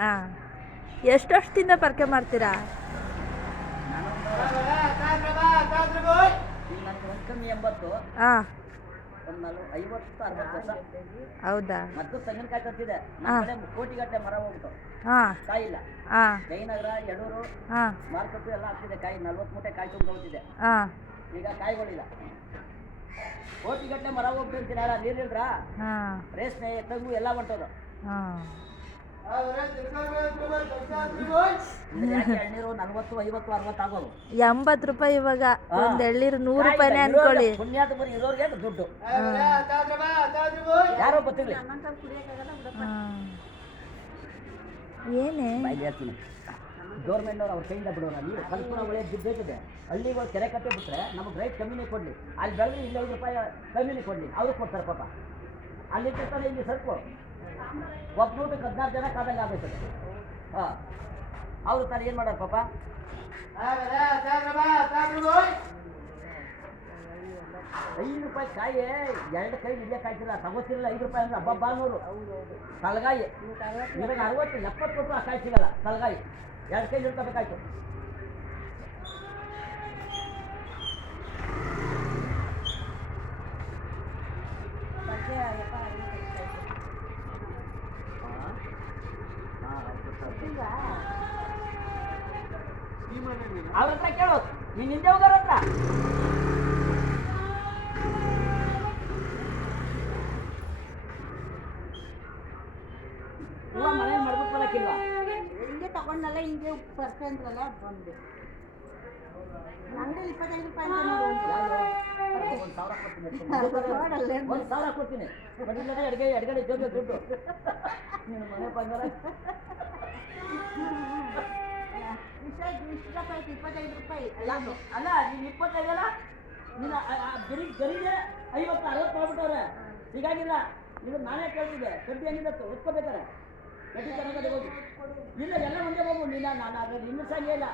ಹಾಂ, ಎಷ್ಟು ವರ್ಷದಿಂದ ಪರ್ಕೆ ಮಾಡ್ತೀರಾ? ಕಮ್ಮಿ 80, ಹಾಂ, ಒಂದು 50-60 ವರ್ಷ. ಹೌದಾ? ಮತ್ತು ತೆಂಗಿನಕಾಯಿ ತರ್ತಿದೆ ನಮ್ಮ ಹಾಂ. ಕಡೆ ಕೋಟಿಗಟ್ಟಲೆ ಮರ ಹೋಗ್ಬಿಟ್ಟು ಹಾಂ, ಕಾಯಿ ಇಲ್ಲ. ಹಾಂ, ಜಯನಗರ, ಯಡೂರು, ಹಾಂ, ಮಾರ್ಕೆಟು ಎಲ್ಲ ಆಗ್ತಿದೆ ಕಾಯಿ. 40 ಮೂಟೆ ಕಾಯಿ ತುಂಬ್ಕೊಳ್ತಿದೆ. ಹಾಂ, ಈಗ ಕಾಯಿಗಳಿಲ್ಲ. ಕೋಟಿಗಟ್ಟಲೆ ಮರ ಹೋಗ್ಬಿಡ್ತೀನಿ. ನೀರಿಲ್ರ ಹಾಂ, ರೇಷ್ಮೆ ತೆಂಗು ಎಲ್ಲ ಹೊಂಟೋದು. ಹಾಂ. ಯಾಕೆ ಎಳ್ನೀರು 40, 50, 60 ಆಗೋದು. 80 ರೂಪಾಯಿ ಇವಾಗ. ಒಂದು ಎಳ್ನೀರು 100 ರೂಪಾಯಿನೇ ಅನ್ಕೊಳ್ಳಿ. ಪುಣ್ಯಾತ ಬರೀ ಇರೋರಿಗೆ ದುಡ್ಡು ಯಾರೋ ಗೊತ್ತಿಲ್ಲ. ಏನೇ ಬಾಯ್ಲಿ ಹೇಳ್ತೀನಿ, ಗೌರ್ಮೆಂಟ್ನವ್ರು ಅವ್ರ ಕೈಯಿಂದ ಬಿಡೋಣ. ನೀರು ಸ್ವಲ್ಪ ಒಳ್ಳೆ ಬಿದ್ದೈತದೆ. ಹಳ್ಳಿಗಳು ಕೆರೆ ಕಟ್ಟೆ ಬಿಟ್ಟರೆ ನಮಗೆ ರೈಟ್ ಕಮ್ಮಿನೇ ಕೊಡಲಿ. ಅಲ್ಲಿ ಬೆಳೆದ್ರೆ ಇಲ್ಲಿ 5 ರೂಪಾಯಿ ಕಮ್ಮಿನೇ ಕೊಡಲಿ. ಅವ್ರಿಗೆ ಕೊಡ್ತಾರೆ ಪಾಪ. ಅಲ್ಲಿ ಇರ್ತಾನೆ ಇಲ್ಲಿ ಸ್ವಲ್ಪ ಒಬ್ಬರಿಗೆ 16 ಜನ ಕಾದಂಗೆ ಆಗೈತದೆ. ಹಾಂ, ಅವರು ತಾನು ಏನು ಮಾಡೋರು ಪಾಪ. 5 ರೂಪಾಯಿ ಕಾಯಿ 2 ಕೈ ಹಿಡಿಯೋಕ್ಕಾಯ್ತಿಲ್ಲ. ತಗೋತಿರಲಿಲ್ಲ 5 ರೂಪಾಯಿ ಅಂದ್ರೆ ಹಬ್ಬ ಬಾನೂರು ತಲಗಾಯಿ. ಇವಾಗ 60-70 ಕೊಟ್ಟರು ಆ ಕಾಯಿ ಸಿಗಲ್ಲ. ತಲಗಾಯಿ 2 ಕೈ ಹಿಡ್ಕೋಬೇಕಾಯ್ತು. ಅವ್ರ ಹತ್ರ ಕೇಳೋದು, ನೀನು ಹಿಂದೆ ಹೋಗೋರ ಹತ್ರ. ಹೂವ ಮನೆ ಮಾಡ್ಬಿಟ್ಟು ಬರಕ್ಕಿಲ್ವಾ? ಹಿಂಗೆ ತಗೊಂಡಲ್ಲ, ಹಿಂಗೆ ಪರ್ಸೆ ಅಂದ್ರಲ್ಲ ಬಂದೆ. ಅಂಗಡಿ 25 ರೂಪಾಯಿ ಅಂತ ನೋಡು. 1,000 ಕೊಡ್ತೀನಿ. 1,000 ಕೊಡ್ತೀನಿ. ಮನೆಯಲ್ಲೇ ಎಡಗಡೆ ಜೋಬಿ ದುಡ್ಡು. ನೀನು ಮನೆ ಬಂಗಾರ 25 ರೂಪಾಯಿ. ಅಲ್ಲ, ನೀನು 25 ಅಲ್ಲ, ನೀನು ಗರಿಗೆ 50-60 ಮಾಡ್ಬಿಟ್ಟವ್ರೆ. ಹೀಗಾಗಿಲ್ಲ. ಇದು ನಾನೇ ಕೇಳ್ತಿದ್ದೆ. ಕಡ್ಡಿ ಹೆಂಗಿದೆ ಒತ್ಕೋಬೇಕಾರೆ ಕಡ್ಡಿ ಚೆನ್ನಾಗದೆ ಹೋಗಿ. ಇಲ್ಲ ಎಲ್ಲ ಒಂದೇ ಹೋಗು. ನೀನು ನಾನು ಅದ್ರಲ್ಲಿ ಇನ್ನೂ ಸಂಖ್ಯೆ ಇಲ್ಲ.